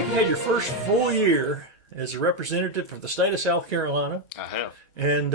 think you had your first full year as a representative for the state of South Carolina. I have. And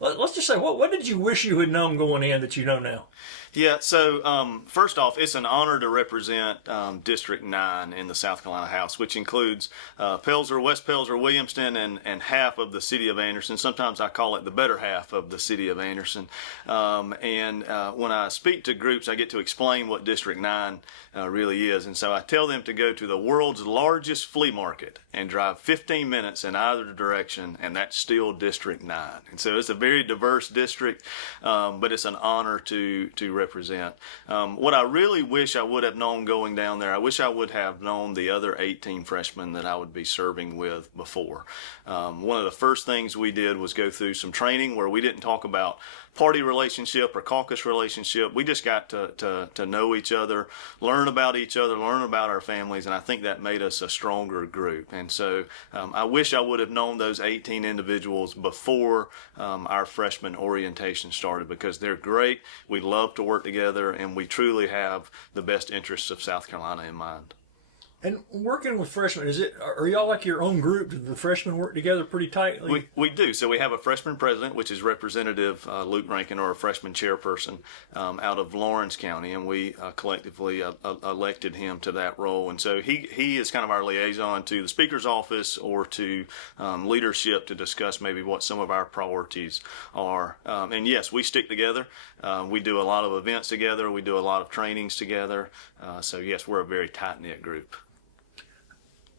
let's just say, what did you wish you had known going in that you know now? Yeah, so first off, it's an honor to represent District 9 in the South Carolina House, which includes Pelzer, West Pelzer, Williamston, and half of the city of Anderson. Sometimes I call it the better half of the city of Anderson. And when I speak to groups, I get to explain what District 9 really is. And so I tell them to go to the world's largest flea market and drive 15 minutes in either direction, and that's still District 9. And so it's a very diverse district, but it's an honor to represent. What I really wish I would have known going down there, I wish I would have known the other 18 freshmen that I would be serving with before. One of the first things we did was go through some training where we didn't talk about party relationship or caucus relationship. We just got to know each other, learn about each other, learn about our families, and I think that made us a stronger group. And so I wish I would have known those 18 individuals before our freshman orientation started, because they're great. We love to work together, and we truly have the best interests of South Carolina in mind. And working with freshmen, are y'all like your own group? Do the freshmen work together pretty tightly? We do. So we have a freshman president, which is Representative Luke Rankin, or a freshman chairperson out of Lawrence County, and we collectively elected him to that role. And so he is kind of our liaison to the Speaker's office or to leadership to discuss maybe what some of our priorities are. And yes, we stick together. We do a lot of events together. We do a lot of trainings together. So yes, we're a very tight-knit group.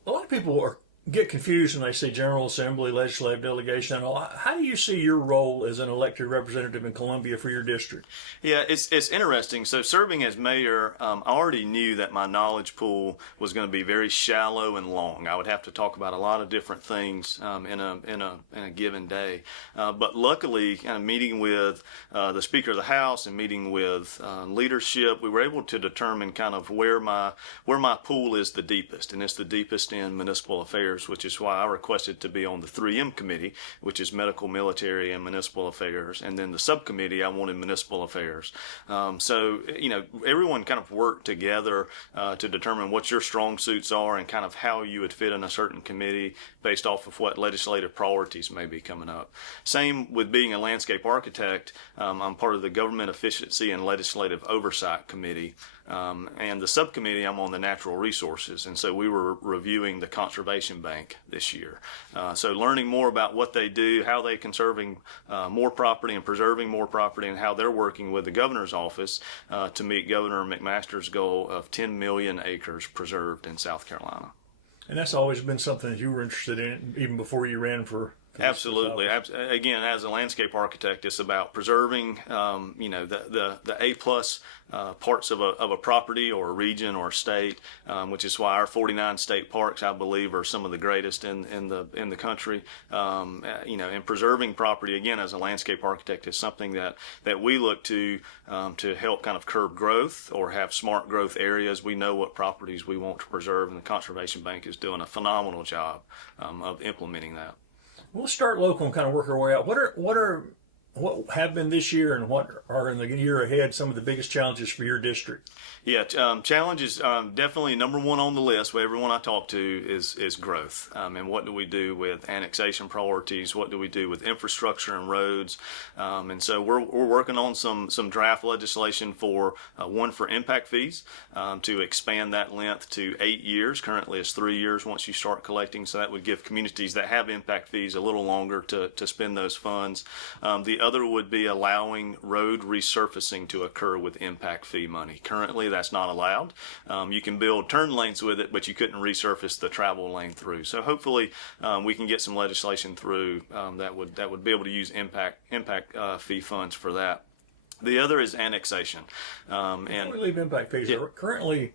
A lot of people get confused when they see General Assembly, legislative delegation, and all. How do you see your role as an elected representative in Columbia for your district? Yeah, it's interesting. So serving as mayor, I already knew that my knowledge pool was going to be very shallow and long. I would have to talk about a lot of different things in a given day. But luckily, kind of meeting with the Speaker of the House and meeting with leadership, we were able to determine kind of where my pool is the deepest, and it's the deepest in municipal affairs, which is why I requested to be on the 3M committee, which is medical, military, and municipal affairs. And then the subcommittee, I wanted municipal affairs. So, everyone kind of worked together to determine what your strong suits are and kind of how you would fit in a certain committee based off of what legislative priorities may be coming up. Same with being a landscape architect. I'm part of the Government Efficiency and Legislative Oversight Committee. And the subcommittee, I'm on the natural resources, and so we were reviewing the conservation bank this year. So learning more about what they do, how they conserving more property and preserving more property, and how they're working with the governor's office to meet Governor McMaster's goal of 10 million acres preserved in South Carolina. And that's always been something that you were interested in, even before you ran for Absolutely. Again, as a landscape architect, it's about preserving, the A-plus parts of a property or a region or a state, which is why our 49 state parks, I believe, are some of the greatest in the country. And preserving property, again, as a landscape architect, is something that we look to help kind of curb growth or have smart growth areas. We know what properties we want to preserve, and the Conservation Bank is doing a phenomenal job of implementing that. We'll start local and kind of work our way out. What have been this year, and what are in the year ahead some of the biggest challenges for your district? Yeah, challenges definitely number one on the list. Where everyone I talk to is growth, and what do we do with annexation priorities? What do we do with infrastructure and roads? And so we're working on some draft legislation for impact fees to expand that length to 8 years. Currently, it's 3 years once you start collecting. So that would give communities that have impact fees a little longer to spend those funds. The other would be allowing road resurfacing to occur with impact fee money. Currently, that's not allowed. You can build turn lanes with it, but you couldn't resurface the travel lane through. So hopefully we can get some legislation through that would be able to use impact fee funds for that. The other is annexation. Before we leave impact fees, currently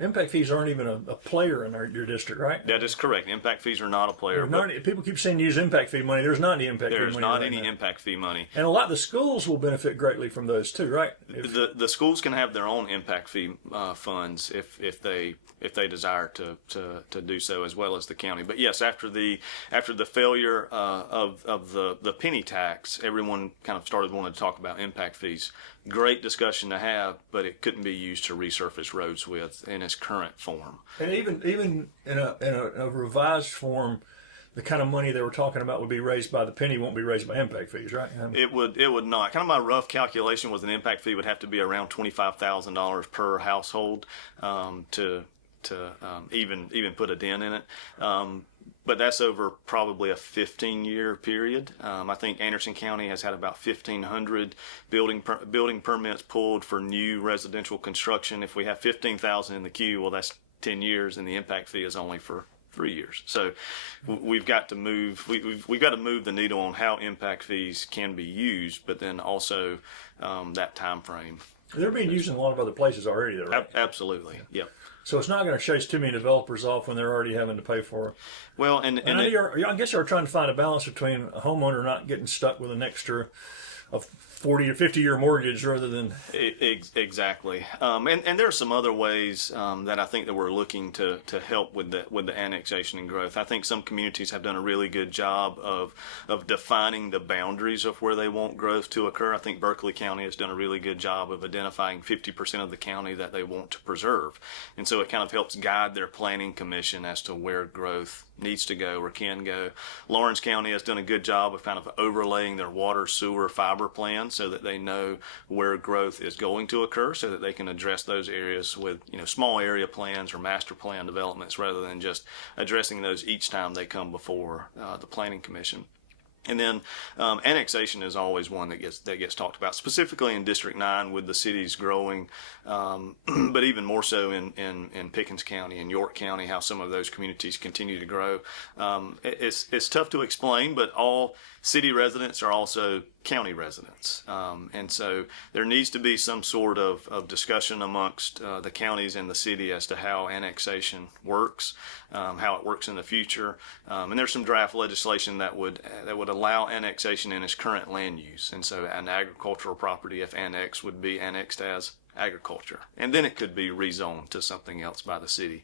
impact fees aren't even a player in your district, right? That is correct. Impact fees are not a player. People keep saying use impact fee money. There's not any impact fee money. There's not any impact fee money. And a lot of the schools will benefit greatly from those too, right? The schools can have their own impact fee funds if they desire to do so, as well as the county. But yes, after the failure of the penny tax, everyone kind of started wanting to talk about impact fees great discussion to have, but it couldn't be used to resurface roads with in its current form. And even in a revised form, the kind of money they were talking about would be raised by the penny, won't be raised by impact fees, right? It would not. Kind of my rough calculation was an impact fee would have to be around $25,000 per household to even put a dent in it. But that's over probably a 15-year period. I think Anderson County has had about 1,500 building permits pulled for new residential construction. If we have 15,000 in the queue, well, that's 10 years, and the impact fee is only for 3 years. So we've got to move. We've got to move the needle on how impact fees can be used, but then also that time frame. They're being used in a lot of other places already, though, right? Absolutely. Yep. So it's not going to chase too many developers off when they're already having to pay for it. Well, I guess you're trying to find a balance between a homeowner not getting stuck with an extra of 40 or 50-year mortgage rather than exactly. And there are some other ways that I think that we're looking to help with the annexation and growth. I think some communities have done a really good job of defining the boundaries of where they want growth to occur. I think Berkeley County has done a really good job of identifying 50% of the county that they want to preserve. And so it kind of helps guide their planning commission as to where growth needs to go or can go. Lawrence County has done a good job of kind of overlaying their water, sewer, fiber plans so that they know where growth is going to occur, so that they can address those areas with small area plans or master plan developments rather than just addressing those each time they come before the planning commission. And then annexation is always one that gets talked about, specifically in District 9 with the cities growing, but even more so in Pickens County and York County, how some of those communities continue to grow. It's tough to explain, but all city residents are also county residents. And so there needs to be some sort of discussion amongst the counties and the city as to how annexation works, how it works in the future. And there's some draft legislation that would allow annexation in its current land use. And so an agricultural property, if annexed, would be annexed as agriculture, and then it could be rezoned to something else by the city.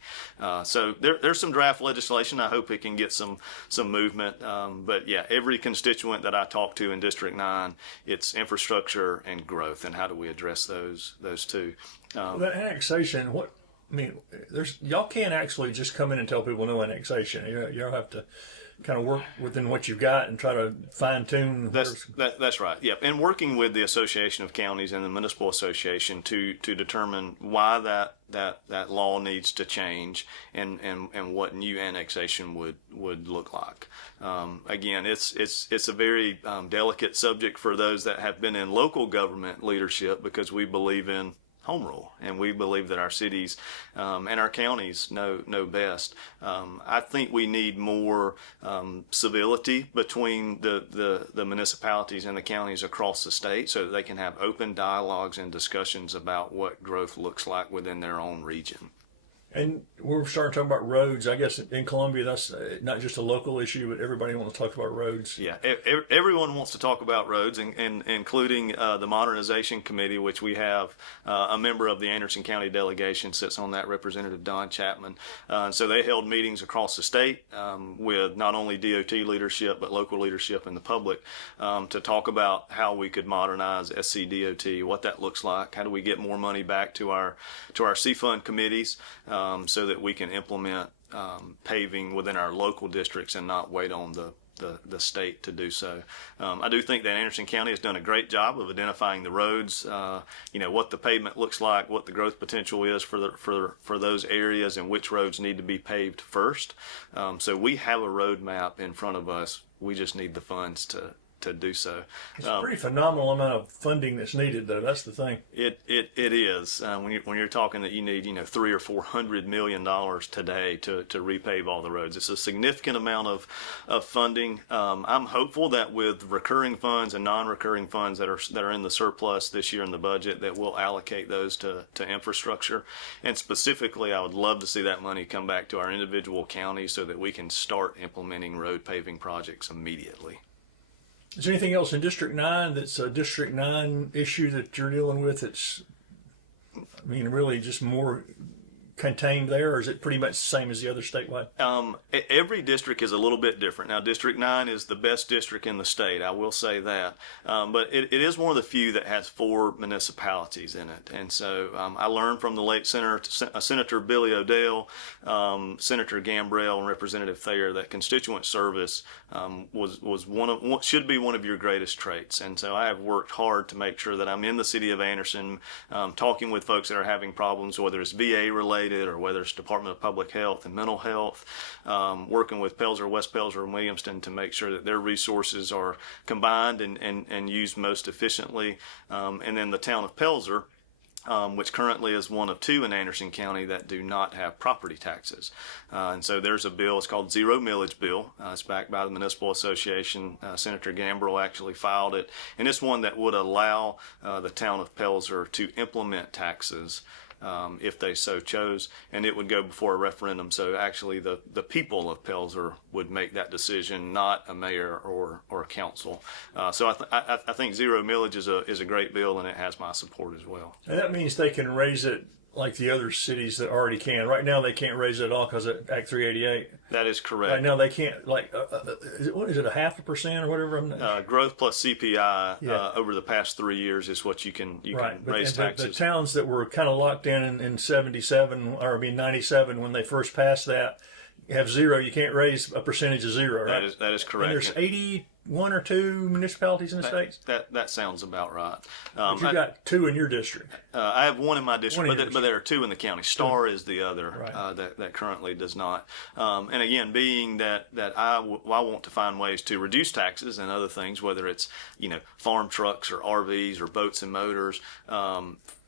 So there's some draft legislation. I hope it can get some movement. But yeah, every constituent that I talk to in District 9, it's infrastructure and growth, and how do we address those two? that annexation. Y'all can't actually just come in and tell people no annexation. Y'all have to kind of work within what you've got and try to fine tune. That's right. Yep. And working with the Association of Counties and the Municipal Association to determine why that law needs to change and what new annexation would look like. Again, it's a very delicate subject for those that have been in local government leadership, because we believe in home rule, and we believe that our cities and our counties know best. I think we need more civility between the municipalities and the counties across the state, so that they can have open dialogues and discussions about what growth looks like within their own region. And we're starting to talk about roads. I guess in Columbia, that's not just a local issue, but everybody wants to talk about roads. Yeah, everyone wants to talk about roads, and including the Modernization Committee, which we have a member of the Anderson County delegation sits on that, Representative Don Chapman. So they held meetings across the state with not only DOT leadership, but local leadership and the public to talk about how we could modernize SCDOT, what that looks like, how do we get more money back to our C-Fund committees, so that we can implement paving within our local districts and not wait on the state to do so. I do think that Anderson County has done a great job of identifying the roads, what the pavement looks like, what the growth potential is for those areas, and which roads need to be paved first. So we have a roadmap in front of us. We just need the funds to do so. It's a pretty phenomenal amount of funding that's needed, though. That's the thing. It is when you're talking that you need $300 or $400 million today to repave all the roads. It's a significant amount of funding. I'm hopeful that with recurring funds and non-recurring funds that are in the surplus this year in the budget, that we'll allocate those to infrastructure. And specifically, I would love to see that money come back to our individual counties so that we can start implementing road paving projects immediately. Is there anything else in District 9 that's a District 9 issue that you're dealing with? It's, really just more contained there, or is it pretty much the same as the other statewide? Every district is a little bit different. Now, District 9 is the best district in the state, I will say that. But it is one of the few that has 4 municipalities in it. And so I learned from the late Senator Billy O'Dell, Senator Gambrell, and Representative Thayer that constituent service should be one of your greatest traits. And so I have worked hard to make sure that I'm in the city of Anderson, talking with folks that are having problems, whether it's VA related or whether it's Department of Public Health and Mental Health, working with Pelzer, West Pelzer, and Williamston to make sure that their resources are combined and used most efficiently. And then the town of Pelzer, which currently is one of 2 in Anderson County that do not have property taxes. And so there's a bill, it's called Zero Millage Bill. It's backed by the Municipal Association. Senator Gambrell actually filed it. And it's one that would allow the town of Pelzer to implement taxes if they so chose, and it would go before a referendum. So actually the people of Pelzer would make that decision, not a mayor or a council. So I think zero millage is a great bill, and it has my support as well. And that means they can raise it like the other cities that already can. Right now they can't raise it at all because of Act 388. That is correct. Right now they can't, like, what is it, 0.5% or whatever? Growth plus CPI over the past 3 years is what you can raise taxes. The towns that were kind of locked in 77, or 97 when they first passed that, have zero. You can't raise a percentage of zero, right? That is correct. And there's 81 or 2 municipalities in the states? That sounds about right. But you've got 2 in your district. I have 1 in my district, but there are 2 in the county. Star is the other Right. that currently does not. And again, being that I want to find ways to reduce taxes and other things, whether it's farm trucks or RVs or boats and motors.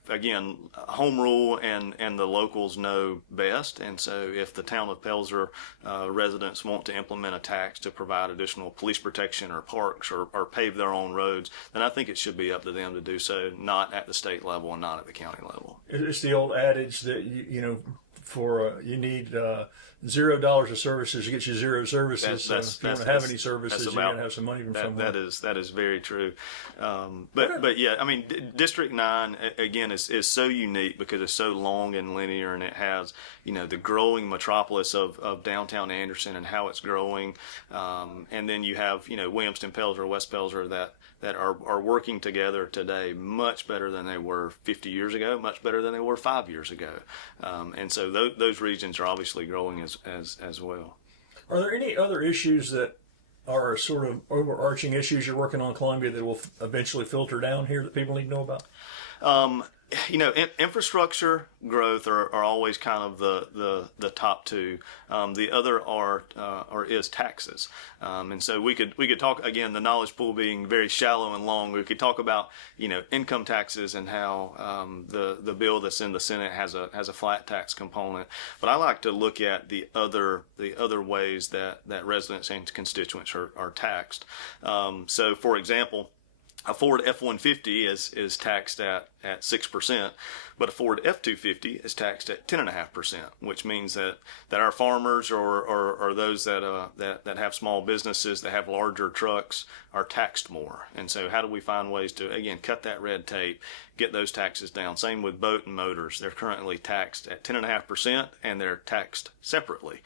Again, home rule and the locals know best. And so if the town of Pelzer residents want to implement a tax to provide additional police protection or parks or pave their own roads, then I think it should be up to them to do so, not at the state level and not at the county level. It's the old adage that, you need $0 of services to get you 0 services. If you want to have any services, you're going to have some money from somewhere. That is very true. But yeah, I mean, District 9 again is so unique because it's so long and linear, and it has the growing metropolis of downtown Anderson and how it's growing, and then you have Williamston, Pelzer, West Pelzer that are working together today much better than they were 50 years ago, much better than they were 5 years ago, and so those regions are obviously growing as well. Are there any other issues that are sort of overarching issues you're working on Columbia that will eventually filter down here that people need to know about? Infrastructure growth are always kind of the top 2. The other is taxes, and so we could talk again. The knowledge pool being very shallow and long, we could talk about income taxes and how the bill that's in the Senate has a flat tax component. But I like to look at the other ways that residents and constituents are taxed. So, for example, a Ford F-150 is taxed at 6%, but a Ford F-250 is taxed at 10.5%, which means that our farmers or those that have small businesses that have larger trucks are taxed more. And so how do we find ways to, again, cut that red tape, get those taxes down? Same with boat and motors. They're currently taxed at 10.5%, and they're taxed separately.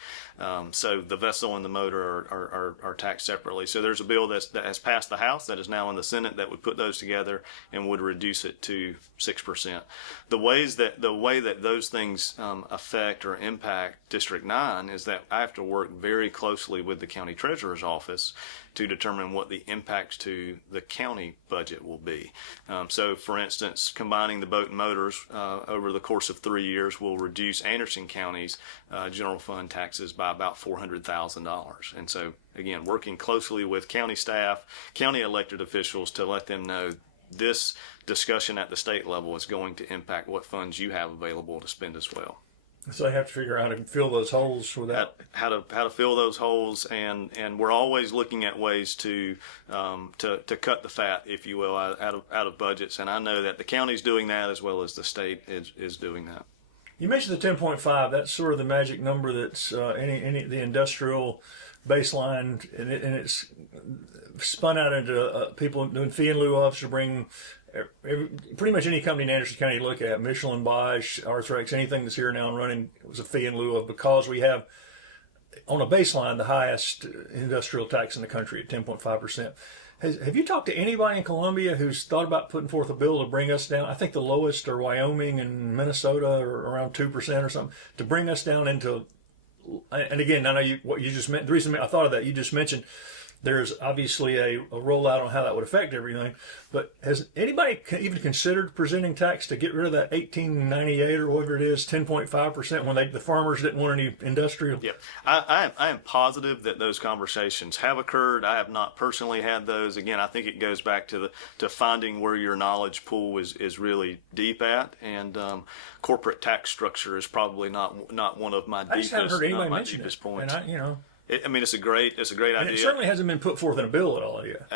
So the vessel and the motor are taxed separately. So there's a bill that has passed the House that is now in the Senate that would put those together and would reduce it to 6%. The way that those things affect or impact District 9 is that I have to work very closely with the county treasurer's office to determine what the impacts to the county budget will be. So, for instance, combining the boat and motors over the course of 3 years will reduce Anderson County's general fund taxes by about $400,000. And so, again, working closely with county staff, county elected officials to let them know this discussion at the state level is going to impact what funds you have available to spend as well. So they have to figure out how to fill those holes without how to fill those holes, and we're always looking at ways to cut the fat, if you will, out of budgets. And I know that the county's doing that as well as the state is doing that. You mentioned the 10.5. That's sort of the magic number that's the industrial baseline, and it's spun out into people doing fee in lieu ofs to bring pretty much any company in Anderson County you look at, Michelin, Bosch, Arthrex, anything that's here now and running was a fee in lieu of, because we have on a baseline the highest industrial tax in the country at 10.5%. Have you talked to anybody in Columbia who's thought about putting forth a bill to bring us down? I think the lowest are Wyoming and Minnesota, or around 2% or something, to bring us down into. And again, I know what you just meant. The reason I thought of that, you just mentioned there's obviously a rollout on how that would affect everything. But has anybody even considered presenting tax to get rid of that 1898 or whatever it is, 10.5%, when the farmers didn't want any industrial? Yep. I am positive that those conversations have occurred. I have not personally had those. Again, I think it goes back to finding where your knowledge pool is really deep at, and corporate tax structure is probably not one of my I just haven't heard anybody mention deepest it. points. And it's a great idea. And it certainly hasn't been put forth in a bill at all yet.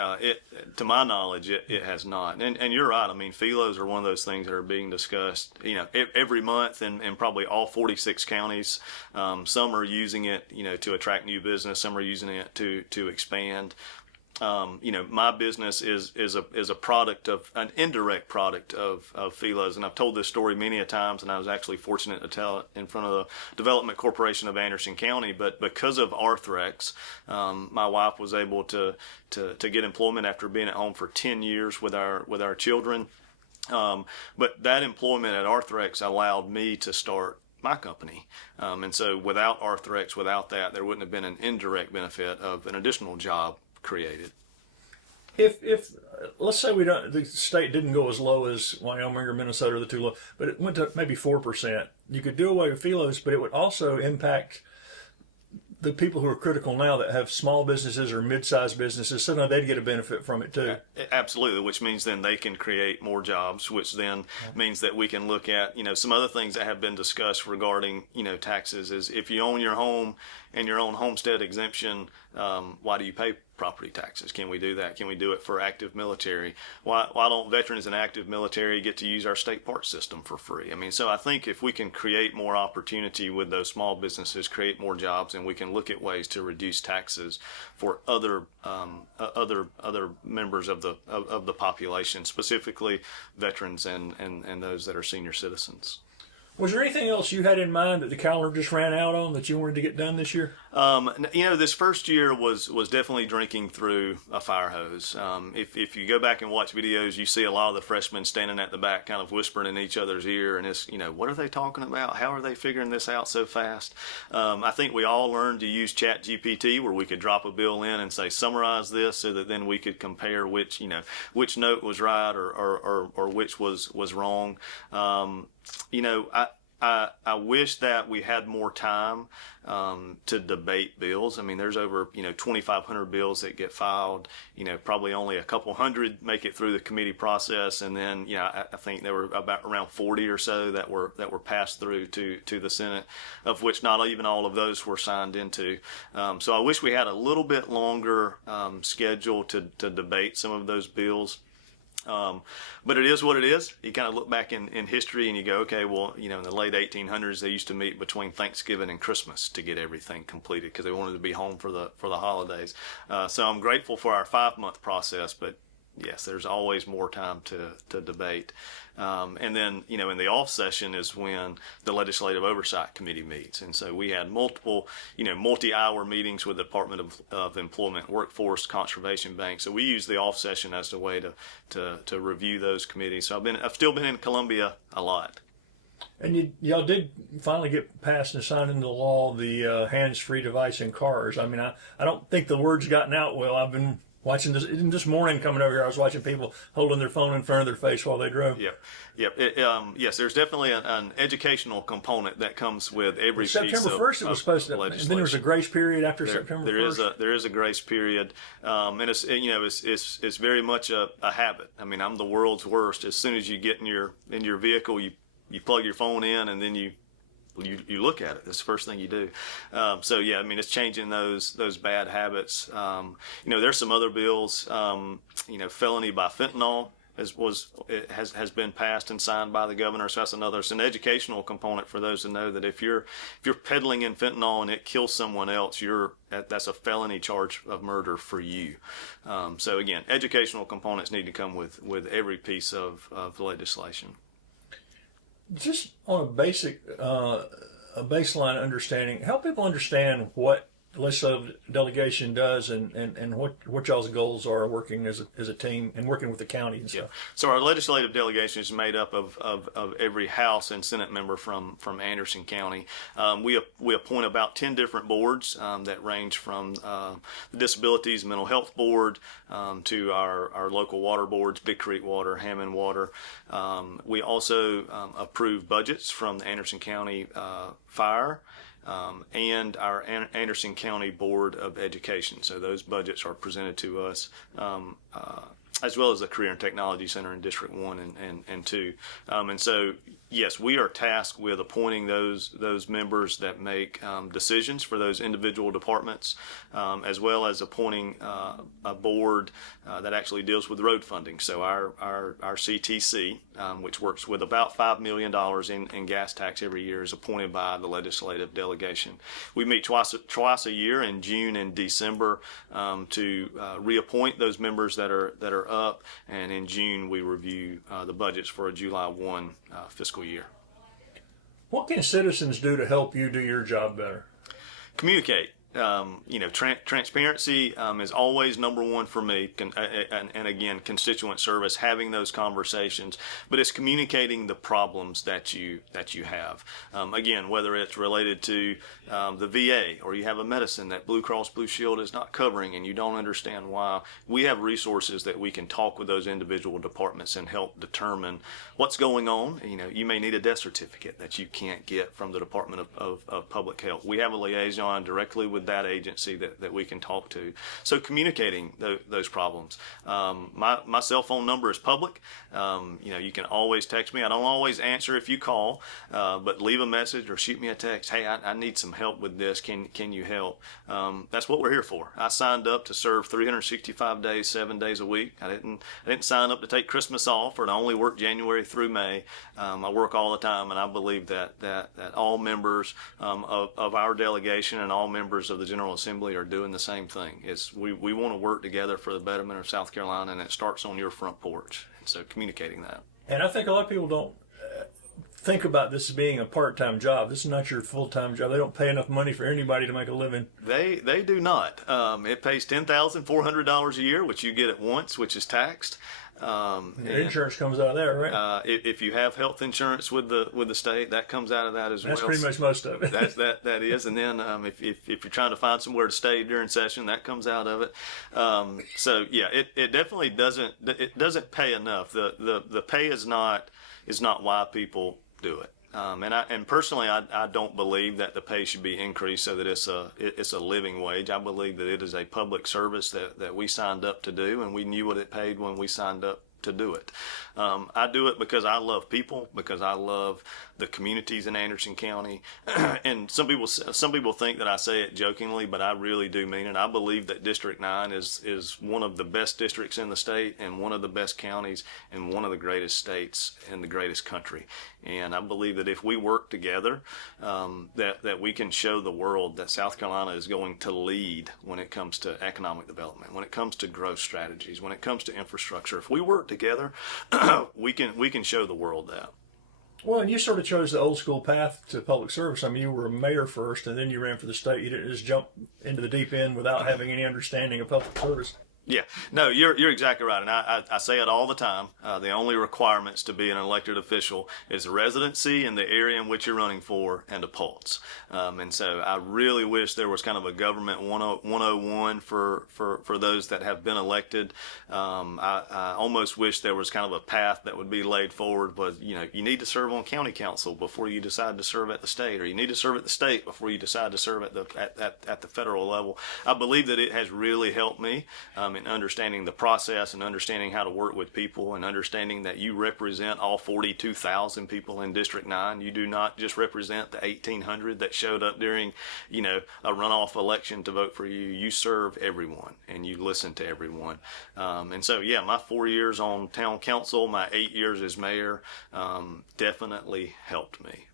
To my knowledge, it has not. And you're right. I mean, FELOs are one of those things that are being discussed, every month in probably all 46 counties. Some are using it, to attract new business. Some are using it to expand. My business is a product of an indirect product of FELOs, and I've told this story many a times, and I was actually fortunate to tell it in front of the Development Corporation of Anderson County. But because of Arthrex, my wife was able to get employment after being at home for 10 years with our children. But that employment at Arthrex allowed me to start my company. And so without Arthrex, without that, there wouldn't have been an indirect benefit of an additional job created. If let's say the state didn't go as low as Wyoming or Minnesota, the two low, but it went to maybe 4%, you could do away with FELOs, but it would also impact the people who are critical now that have small businesses or mid-sized businesses. Suddenly they'd get a benefit from it too. Absolutely, which means then they can create more jobs, which then means that we can look at, some other things that have been discussed regarding, taxes is if you own your home and your own homestead exemption, why do you pay property taxes? Can we do that? Can we do it for active military? Why don't veterans and active military get to use our state park system for free? I mean, so I think if we can create more opportunity with those small businesses, create more jobs, and we can look at ways to reduce taxes for other members of the population, specifically veterans and those that are senior citizens. Was there anything else you had in mind that the calendar just ran out on that you wanted to get done this year? This first year was definitely drinking through a fire hose. If you go back and watch videos, you see a lot of the freshmen standing at the back kind of whispering in each other's ear, and it's, what are they talking about? How are they figuring this out so fast? I think we all learned to use ChatGPT, where we could drop a bill in and say, summarize this, so that then we could compare which note was right or which was wrong. I wish that we had more time to debate bills. I mean, there's over 2,500 bills that get filed. Probably only a couple hundred make it through the committee process, and then I think there were around 40 or so that were passed through to the Senate, of which not even all of those were signed into. So I wish we had a little bit longer schedule to debate some of those bills. But it is what it is. You kind of look back in history and you go, okay, well, in the late 1800s, they used to meet between Thanksgiving and Christmas to get everything completed because they wanted to be home for the holidays. So I'm grateful for our 5-month process, but yes, there's always more time to debate. And then, in the off session is when the Legislative Oversight Committee meets. And so we had multiple, multi-hour meetings with the Department of Employment, Workforce, Conservation Bank. So we use the off session as a way to review those committees. So I've still been in Columbia a lot. And y'all did finally get passed and signed into law the hands-free device in cars. I mean, I don't think the word's gotten out well. I've been watching this morning coming over here. I was watching people holding their phone in front of their face while they drove. Yep. Yes, there's definitely an educational component that comes with every piece of September 1st it was supposed to, and then there was a grace period after September 1st. There is a grace period, and it's very much a habit. I mean, I'm the world's worst. As soon as you get in your vehicle, you plug your phone in, and then you look at it. That's the first thing you do. So yeah, I mean, it's changing those bad habits. There's some other bills. Felony by fentanyl has been passed and signed by the governor. So that's another. It's an educational component for those to know that if you're peddling in fentanyl and it kills someone else, that's a felony charge of murder for you. So again, educational components need to come with every piece of legislation. Just on a baseline understanding, help people understand what the legislative delegation does and what y'all's goals are working as a team and working with the county and stuff. Yeah. So our legislative delegation is made up of every House and Senate member from Anderson County. We appoint about 10 different boards that range from the Disabilities Mental Health Board to our local water boards, Big Creek Water, Hammond Water. We also approve budgets from the Anderson County Fire. And our Anderson County Board of Education. So those budgets are presented to us, as well as the Career and Technology Center in District 1 and 2. And so, yes, we are tasked with appointing those members that make decisions for those individual departments, as well as appointing a board that actually deals with road funding. So our CTC, which works with about $5 million in gas tax every year, is appointed by the legislative delegation. We meet twice a year in June and December to reappoint those members that are up, and in June we review the budgets for a July 1 fiscal year. What can citizens do to help you do your job better? Communicate. Transparency is always number one for me, and again, constituent service, having those conversations, but it's communicating the problems that you have. Again, whether it's related to the VA, or you have a medicine that Blue Cross Blue Shield is not covering and you don't understand why, we have resources that we can talk with those individual departments and help determine what's going on. You may need a death certificate that you can't get from the Department of Public Health. We have a liaison directly with that agency that we can talk to. So communicating those problems. My cell phone number is public. You can always text me. I don't always answer if you call, but leave a message or shoot me a text. Hey, I need some help with this. Can you help? That's what we're here for. I signed up to serve 365 days, 7 days a week. I didn't sign up to take Christmas off or to only work January through May. I work all the time, and I believe that all members of our delegation and all members of the General Assembly are doing the same thing. We want to work together for the betterment of South Carolina, and it starts on your front porch. So communicating that. And I think a lot of people don't think about this as being a part-time job. This is not your full-time job. They don't pay enough money for anybody to make a living. They do not. It pays $10,400 a year, which you get at once, which is taxed. And insurance comes out of there, right? If you have health insurance with the state, that comes out of that as well. That's pretty much most of it. That is, and then if you're trying to find somewhere to stay during session, that comes out of it. So yeah, it definitely doesn't pay enough. The pay is not why people do it. And personally, I don't believe that the pay should be increased so that it's a living wage. I believe that it is a public service that we signed up to do, and we knew what it paid when we signed up to do it. I do it because I love people, because I love the communities in Anderson County. And some people think that I say it jokingly, but I really do mean it. I believe that District 9 is one of the best districts in the state and one of the best counties and one of the greatest states in the greatest country. And I believe that if we work together, that we can show the world that South Carolina is going to lead when it comes to economic development, when it comes to growth strategies, when it comes to infrastructure. If we work together, we can show the world that. Well, and you sort of chose the old school path to public service. I mean, you were a mayor first, and then you ran for the state. You didn't just jump into the deep end without having any understanding of public service. Yeah, no, you're exactly right, and I say it all the time. The only requirements to be an elected official is a residency in the area in which you're running for and a pulse. And so I really wish there was kind of a government 101 for those that have been elected. I almost wish there was kind of a path that would be laid forward, but you need to serve on county council before you decide to serve at the state, or you need to serve at the state before you decide to serve at the federal level. I believe that it has really helped me. and understanding the process and understanding how to work with people and understanding that you represent all 42,000 people in District 9. You do not just represent the 1,800 that showed up during, a runoff election to vote for you. You serve everyone and you listen to everyone. And so, yeah, my 4 years on town council, my 8 years as mayor, definitely helped me.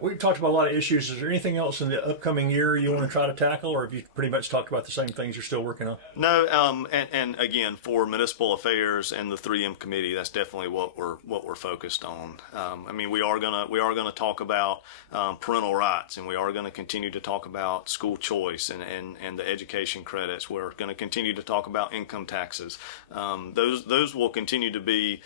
We've talked about a lot of issues. Is there anything else in the upcoming year you want to try to tackle, or have you pretty much talked about the same things you're still working on? No, and again, for municipal affairs and the 3M committee, that's definitely what we're focused on. We are gonna talk about parental rights, and we are gonna continue to talk about school choice and the education credits. We're gonna continue to talk about income taxes. Those will continue to be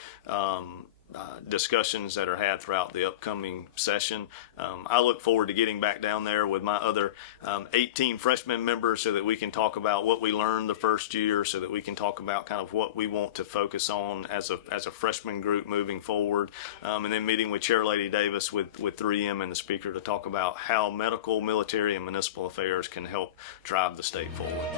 discussions that are had throughout the upcoming session. I look forward to getting back down there with my other 18 freshman members so that we can talk about what we learned the first year, so that we can talk about kind of what we want to focus on as a freshman group moving forward, and then meeting with Chair Lady Davis with 3M and the Speaker to talk about how medical, military, and municipal affairs can help drive the state forward.